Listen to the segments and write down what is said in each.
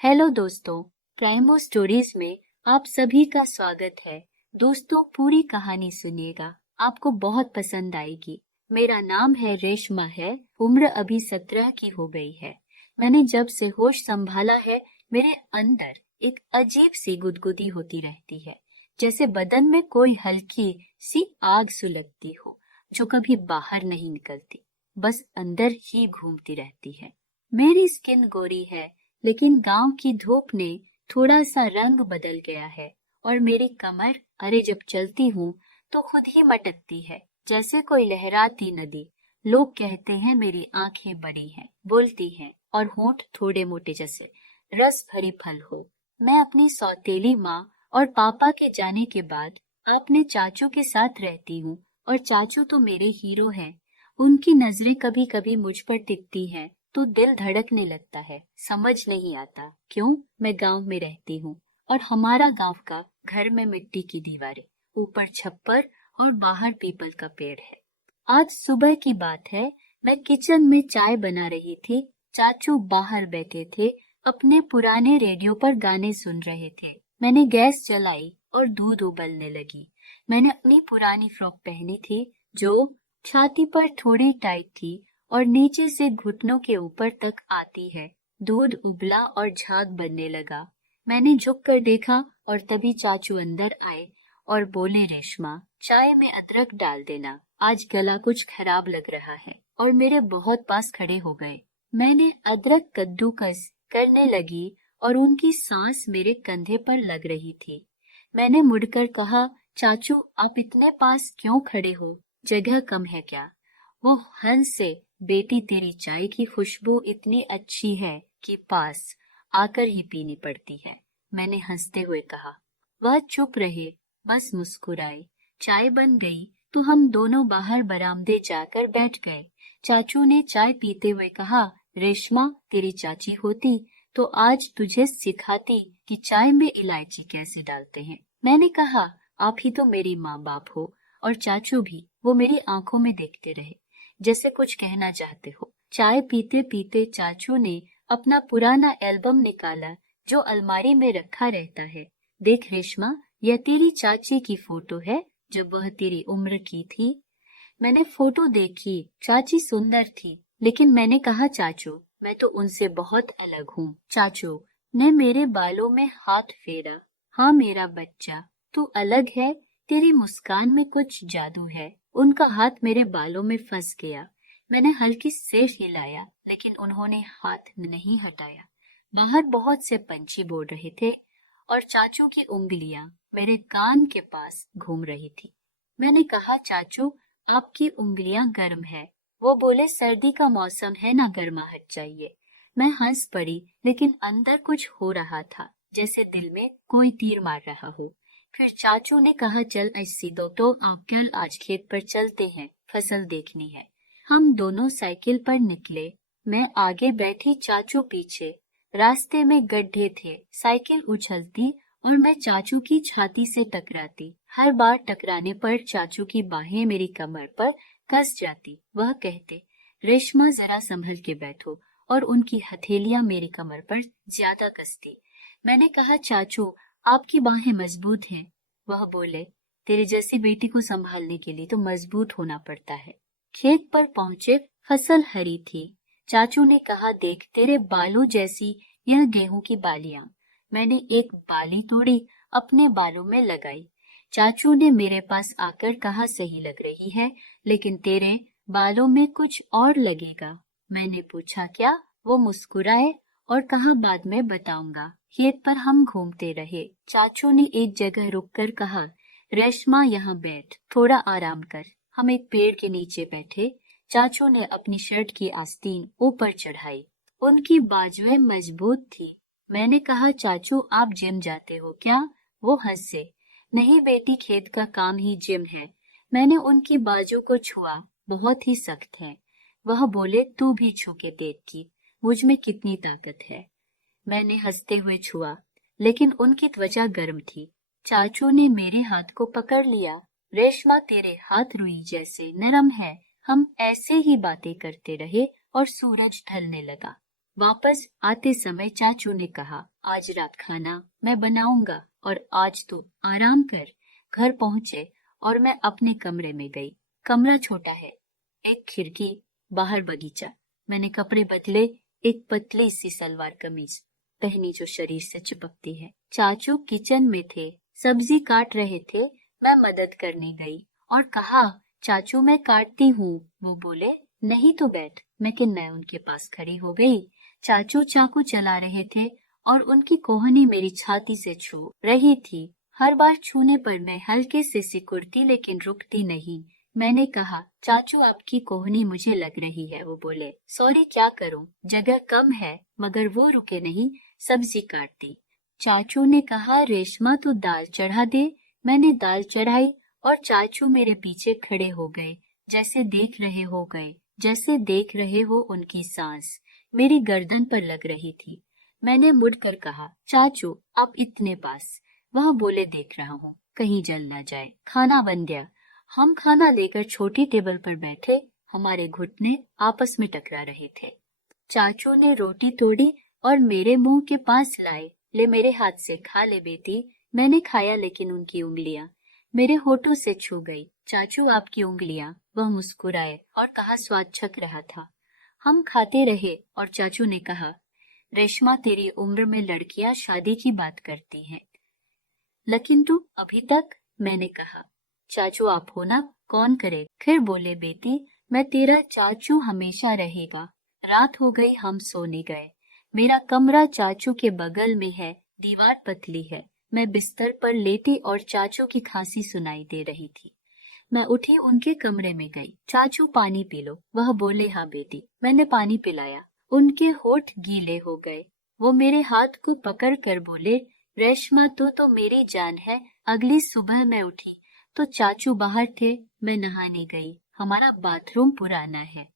Hello दोस्तों, प्राइमो stories में आप सभी का स्वागत है। दोस्तों, पूरी कहानी सुनिएगा, आपको बहुत पसंद आएगी। मेरा नाम है रेशमा है, उम्र अभी 17 की हो गई है। मैंने जब से होश संभाला है, मेरे अंदर एक अजीब सी गुदगुदी होती रहती है, जैसे बदन में कोई हल्की सी आग सुलगती हो, जो कभी बाहर नहीं निकलती, बस अंदर ही घूमती रहती है। मेरी स्किन गोरी है, लेकिन गांव की धूप ने थोड़ा सा रंग बदल गया है और मेरी कमर, अरे जब चलती हूँ तो खुद ही मटकती है, जैसे कोई लहराती नदी। लोग कहते हैं मेरी आंखें बड़ी हैं, बोलती हैं, और होंठ थोड़े मोटे जैसे रस भरी फल हो। मैं अपनी सौतेली माँ और पापा के जाने के बाद अपने चाचू के साथ रहती हूँ, और चाचू तो मेरे हीरो हैं। उनकी नजरें कभी कभी मुझ पर टिकती हैं तो दिल धड़कने लगता है। समझ नहीं आता क्यों मैं गांव में रहती हूँ और हमारा गांव का घर में मिट्टी की दीवारें, ऊपर छप्पर और बाहर पीपल का पेड़ है। आज सुबह की बात है, मैं किचन में चाय बना रही थी। चाचू बाहर बैठे थे, अपने पुराने रेडियो पर गाने सुन रहे थे। मैंने गैस जलाई और दूध उबलने लगी। मैंने अपनी पुरानी फ्रॉक पहनी थी, जो छाती पर थोड़ी टाइट थी और नीचे से घुटनों के ऊपर तक आती है। दूध उबला और झाग बनने लगा। मैंने झुक कर देखा और तभी चाचू अंदर आए और बोले, रेशमा, चाय में अदरक डाल देना, आज गला कुछ खराब लग रहा है, और मेरे बहुत पास खड़े हो गए। मैंने अदरक कद्दूकस करने लगी और उनकी सांस मेरे कंधे पर लग रही थी। मैंने मुड़कर कहा, चाचू आप इतने पास क्यों खड़े हो, जगह कम है क्या? वो हंस से, बेटी तेरी चाय की खुशबू इतनी अच्छी है कि पास आकर ही पीनी पड़ती है, मैंने हंसते हुए कहा। वह चुप रहे, बस मुस्कुराए। चाय बन गई तो हम दोनों बाहर बरामदे जाकर बैठ गए। चाचू ने चाय पीते हुए कहा, रेशमा, तेरी चाची होती तो आज तुझे सिखाती कि चाय में इलायची कैसे डालते हैं। मैंने कहा, आप ही तो मेरी माँ बाप हो, और चाचू भी। वो मेरी आंखों में देखते रहे, जैसे कुछ कहना चाहते हो। चाय पीते पीते चाचू ने अपना पुराना एल्बम निकाला, जो अलमारी में रखा रहता है। देख रेशमा, यह तेरी चाची की फोटो है, जब वह तेरी उम्र की थी। मैंने फोटो देखी। चाची सुंदर थी, लेकिन मैंने कहा, चाचू, मैं तो उनसे बहुत अलग हूँ। चाचू ने मेरे बालों में हाथ फेरा। हाँ मेरा बच्चा, तू अलग है, तेरी मुस्कान में कुछ जादू है। उनका हाथ मेरे बालों में फंस गया। मैंने हल्की से हिलाया, लेकिन उन्होंने हाथ नहीं हटाया। बाहर बहुत से पंछी बोल रहे थे और चाचू की उंगलियां मेरे कान के पास घूम रही थी। मैंने कहा, चाचू, आपकी उंगलियां गर्म है। वो बोले, सर्दी का मौसम है ना, गर्माहट चाहिए। मैं हंस पड़ी, लेकिन अंदर कुछ हो रहा था, जैसे दिल में कोई तीर मार रहा हो। फिर चाचू ने कहा, चल ऐसी दो तो आप कल आज खेत पर चलते हैं, फसल देखनी है। हम दोनों साइकिल पर निकले। मैं आगे बैठी, चाचू पीछे। रास्ते में गड्ढे थे, साइकिल उछलती और मैं चाचू की छाती से टकराती। हर बार टकराने पर चाचू की बाहें मेरी कमर पर कस जाती। वह कहते, रेशमा जरा संभल के बैठो, और उनकी हथेलियां मेरी कमर पर ज्यादा कसती। मैंने कहा, चाचू आपकी बाहें मजबूत हैं। वह बोले, तेरी जैसी बेटी को संभालने के लिए तो मजबूत होना पड़ता है। खेत पर पहुंचे, फसल हरी थी। चाचू ने कहा, देख तेरे बालों जैसी यह गेहूं की बालियां। मैंने एक बाली तोड़ी, अपने बालों में लगाई। चाचू ने मेरे पास आकर कहा, सही लग रही है, लेकिन तेरे बालों में कुछ और लगेगा। मैंने पूछा, क्या? वो मुस्कुराए और कहा, बाद में बताऊंगा। खेत पर हम घूमते रहे। चाचू ने एक जगह रुककर कहा, रेशमा यहाँ बैठ, थोड़ा आराम कर। हम एक पेड़ के नीचे बैठे। चाचू ने अपनी शर्ट की आस्तीन ऊपर चढ़ाई। उनकी बाजुएं मजबूत थी। मैंने कहा, चाचू आप जिम जाते हो क्या? वो हंसे। नहीं बेटी, खेत का काम ही जिम है। मैंने उनकी बाजू को छुआ, बहुत ही सख्त है। वह बोले, तू भी छू के देख कि मुझ में कितनी ताकत है। मैंने हंसते हुए छुआ, लेकिन उनकी त्वचा गर्म थी। चाचू ने मेरे हाथ को पकड़ लिया। रेशमा, तेरे हाथ रुई जैसे नरम है। हम ऐसे ही बातें करते रहे और सूरज ढलने लगा। वापस आते समय चाचू ने कहा, आज रात खाना मैं बनाऊंगा और आज तो आराम कर। घर पहुंचे और मैं अपने कमरे में गई। कमरा छोटा है, एक खिड़की, बाहर बगीचा। मैंने कपड़े बदले, एक पतली सी सलवार कमीज पहनी जो शरीर से चिपकती है। चाचू किचन में थे, सब्जी काट रहे थे। मैं मदद करने गई और कहा, चाचू मैं काटती हूँ। वो बोले, नहीं तो बैठ। लेकिन मैं उनके पास खड़ी हो गई। चाचू चाकू चला रहे थे और उनकी कोहनी मेरी छाती से छू रही थी। हर बार छूने पर मैं हल्के से सिकुड़ती लेकिन रुकती नहीं। मैंने कहा, चाचू आपकी कोहनी मुझे लग रही है। वो बोले, सॉरी क्या करूं, जगह कम है। मगर वो रुके नहीं, सब्जी काटती। चाचू ने कहा, रेशमा तू दाल चढ़ा दे। मैंने दाल चढ़ाई और चाचू मेरे पीछे खड़े हो गए, जैसे देख रहे हो उनकी सांस मेरी गर्दन पर लग रही थी। मैंने मुड़कर कहा, चाचू आप इतने पास। वह बोले, देख रहा हूँ कहीं जल ना जाए। खाना बन गया। हम खाना लेकर छोटी टेबल पर बैठे। हमारे घुटने आपस में टकरा रहे थे। चाचू ने रोटी तोड़ी और मेरे मुंह के पास लाए। ले मेरे हाथ से खा ले बेटी। मैंने खाया लेकिन उनकी उंगलियां मेरे होठों से छू गई। चाचू आपकी उंगलियां। वह मुस्कुराए और कहा, स्वाद छक रहा था। हम खाते रहे और चाचू ने कहा, रेशमा तेरी उम्र में लड़कियां शादी की बात करती हैं, लेकिन तू अभी तक। मैंने कहा, चाचू आप हो ना, कौन करे। फिर बोले, बेटी मैं तेरा चाचू हमेशा रहेगा। रात हो गई, हम सोने गए। मेरा कमरा चाचू के बगल में है, दीवार पतली है। मैं बिस्तर पर लेटी और चाचू की खांसी सुनाई दे रही थी। मैं उठी, उनके कमरे में गई। चाचू पानी पी लो। वह बोले, हाँ बेटी। मैंने पानी पिलाया। उनके होठ गीले हो गए। वो मेरे हाथ को पकड़ कर बोले, रेशमा तू तो मेरी जान है। अगली सुबह मैं उठी तो चाचू बाहर थे। मैं नहाने गई। हमारा बाथरूम पुराना है,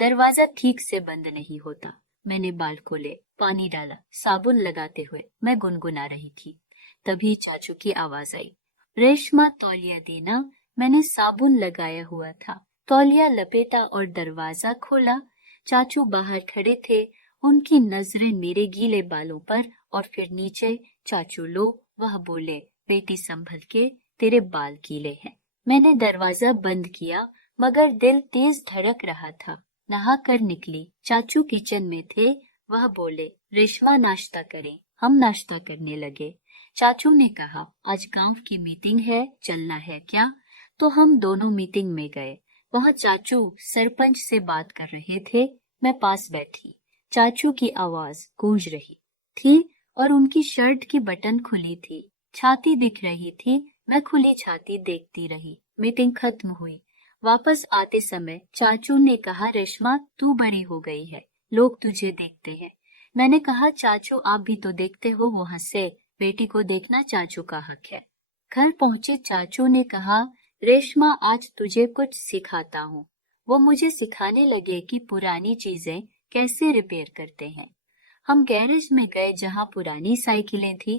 दरवाजा ठीक से बंद नहीं होता। मैंने बाल खोले, पानी डाला, साबुन लगाते हुए मैं गुनगुना रही थी। तभी चाचू की आवाज आई, रेशमा तौलिया देना। मैंने साबुन लगाया हुआ था, तौलिया लपेटा और दरवाजा खोला। चाचू बाहर खड़े थे, उनकी नजरें मेरे गीले बालों पर और फिर नीचे। चाचू लो। वह बोले, बेटी संभल के, तेरे बाल गीले हैं। मैंने दरवाजा बंद किया मगर दिल तेज धड़क रहा था। नहा कर निकली। चाचू किचन में थे। वह बोले, रेशमा नाश्ता करें। हम नाश्ता करने लगे। चाचू ने कहा, आज गांव की मीटिंग है, चलना है क्या? तो हम दोनों मीटिंग में गए। वहाँ चाचू सरपंच से बात कर रहे थे। मैं पास बैठी। चाचू की आवाज गूंज रही थी और उनकी शर्ट की बटन खुली थी, छाती दिख रही थी। मैं खुली छाती देखती रही। मीटिंग खत्म हुई। वापस आते समय चाचू ने कहा, रेशमा तू बड़ी हो गई है, लोग तुझे देखते हैं। मैंने कहा, चाचू आप भी तो देखते हो। वो हंसे। बेटी को देखना चाचू का हक है। घर पहुंचे चाचू ने कहा, रेशमा आज तुझे कुछ सिखाता हूँ। वो मुझे सिखाने लगे कि पुरानी चीजें कैसे रिपेयर करते हैं। हम गैरेज में गए जहाँ पुरानी साइकिलें थी।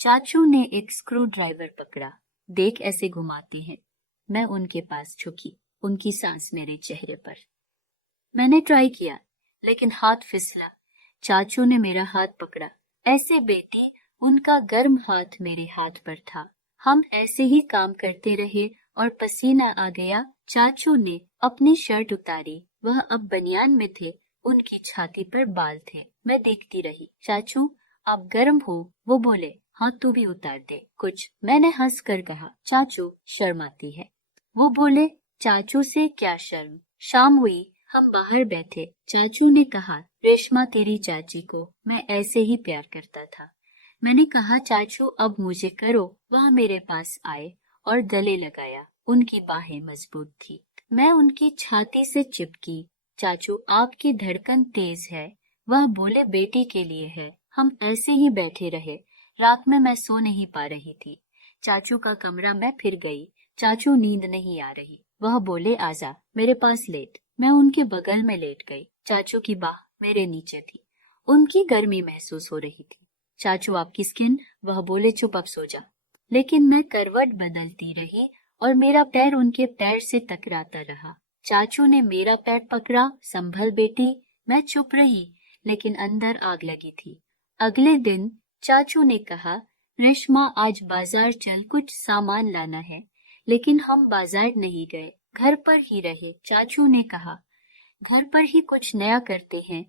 चाचू ने एक स्क्रू ड्राइवर पकड़ा। देख ऐसे घुमाते हैं। मैं उनके पास झुकी, उनकी सांस मेरे चेहरे पर। मैंने ट्राई किया लेकिन हाथ फिसला। चाचू ने मेरा हाथ पकड़ा। ऐसे बेटी, उनका गर्म हाथ मेरे हाथ पर था। हम ऐसे ही काम करते रहे और पसीना आ गया। चाचू ने अपनी शर्ट उतारी। वह अब बनियान में थे। उनकी छाती पर बाल थे। मैं देखती रही। चाचू आप गर्म हो? वो बोले, हाँ तू भी उतार दे कुछ। मैंने हंस कर कहा, चाचू शर्म आती है। वो बोले, चाचू से क्या शर्म। शाम हुई, हम बाहर बैठे। चाचू ने कहा, रेशमा तेरी चाची को मैं ऐसे ही प्यार करता था। मैंने कहा, चाचू अब मुझे करो। वह मेरे पास आए और गले लगाया। उनकी बाहें मजबूत थी। मैं उनकी छाती से चिपकी। चाचू आपकी धड़कन तेज है। वह बोले, बेटी के लिए है। हम ऐसे ही बैठे रहे। रात में मैं सो नहीं पा रही थी। चाचू का कमरा मैं फिर गई। चाचू नींद नहीं आ रही। वह बोले, आजा मेरे पास लेट। मैं उनके बगल में लेट गई। चाचू की बाह मेरे नीचे थी। उनकी गर्मी महसूस हो रही थी। चाचू आपकी स्किन। वह बोले, चुप अब सो जा। लेकिन मैं करवट बदलती रही और मेरा पैर उनके पैर से टकराता रहा। चाचू ने मेरा पैर पकड़ा, संभल बेटी। मैं चुप रही लेकिन अंदर आग लगी थी। अगले दिन चाचू ने कहा, रेशमा आज बाजार चल, कुछ सामान लाना है। लेकिन हम बाजार नहीं गए, घर पर ही रहे। चाचू ने कहा, घर पर ही कुछ नया करते हैं।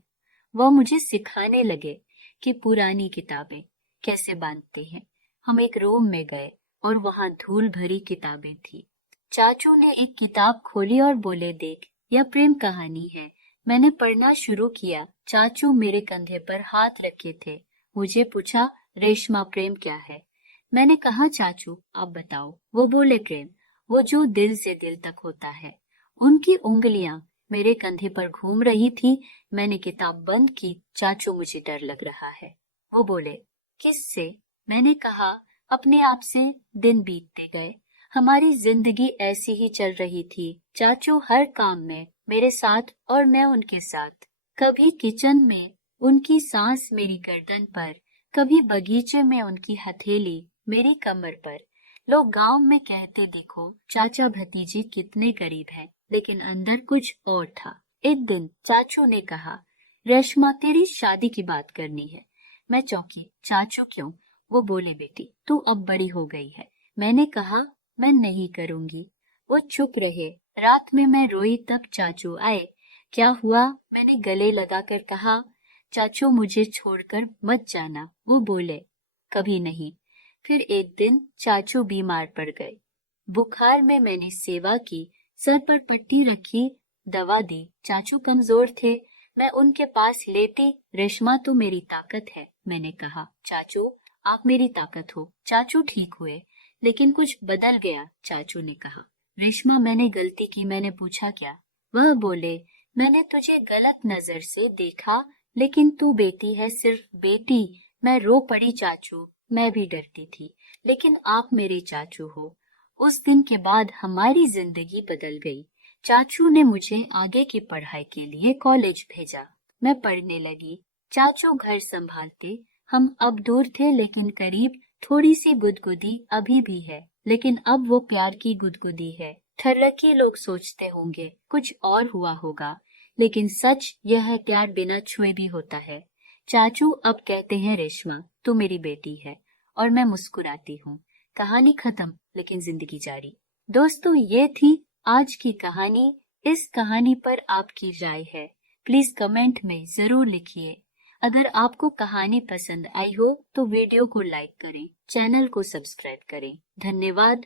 वह मुझे सिखाने लगे कि पुरानी किताबें कैसे बांधते हैं। हम एक रूम में गए और वहां धूल भरी किताबें थी। चाचू ने एक किताब खोली और बोले, देख, यह प्रेम कहानी है। मैंने पढ़ना शुरू किया। चाचू मेरे कंधे पर हाथ रखे थे। मुझे पूछा, रेशमा प्रेम क्या है? मैंने कहा, चाचू आप बताओ। वो बोले, प्रेम वो जो दिल से दिल तक होता है। उनकी उंगलियां मेरे कंधे पर घूम रही थी। मैंने किताब बंद की। चाचू मुझे डर लग रहा है। वो बोले, किससे? मैंने कहा, अपने आप से। दिन बीतते गए, हमारी जिंदगी ऐसी ही चल रही थी। चाचू हर काम में मेरे साथ और मैं उनके साथ। कभी किचन में उनकी सांस मेरी गर्दन पर, कभी बगीचे में उनकी हथेली मेरी कमर पर। लोग गांव में कहते, देखो चाचा भतीजे कितने करीब हैं, लेकिन अंदर कुछ और था। एक दिन चाचू ने कहा, रेशमा तेरी शादी की बात करनी है। मैं चौंकी। चाचू क्यों? वो बोले, बेटी तू अब बड़ी हो गई है। मैंने कहा, मैं नहीं करूंगी। वो चुप रहे। रात में मैं रोई तब चाचू आए। क्या हुआ? मैंने गले लगाकर कहा, चाचू मुझे छोड़कर मत जाना। वो बोले, कभी नहीं। फिर एक दिन चाचू बीमार पड़ गए। बुखार में मैंने सेवा की, सर पर पट्टी रखी, दवा दी। चाचू कमजोर थे। मैं उनके पास लेटी। रेशमा तो मेरी ताकत है। मैंने कहा, चाचू आप मेरी ताकत हो। चाचू ठीक हुए, लेकिन कुछ बदल गया। चाचू ने कहा, रेशमा मैंने गलती की। मैंने पूछा, क्या? वह बोले, मैंने तुझे गलत नजर से देखा, लेकिन तू बेटी है, सिर्फ बेटी। मैं रो पड़ी। चाचू मैं भी डरती थी, लेकिन आप मेरे चाचू हो। उस दिन के बाद हमारी जिंदगी बदल गई। चाचू ने मुझे आगे की पढ़ाई के लिए कॉलेज भेजा। मैं पढ़ने लगी। चाचू घर संभालते। हम अब दूर थे, लेकिन करीब। थोड़ी सी गुदगुदी अभी भी है, लेकिन अब वो प्यार की गुदगुदी है। ठर्रकी लोग सोचते होंगे कुछ और हुआ होगा, लेकिन सच यह है, प्यार बिना छुए भी होता है। चाचू अब कहते हैं, रेशमा तू मेरी बेटी है। और मैं मुस्कुराती हूँ। कहानी खत्म, लेकिन जिंदगी जारी। दोस्तों, ये थी आज की कहानी। इस कहानी पर आपकी राय है, प्लीज कमेंट में जरूर लिखिए। अगर आपको कहानी पसंद आई हो तो वीडियो को लाइक करें, चैनल को सब्सक्राइब करें। धन्यवाद।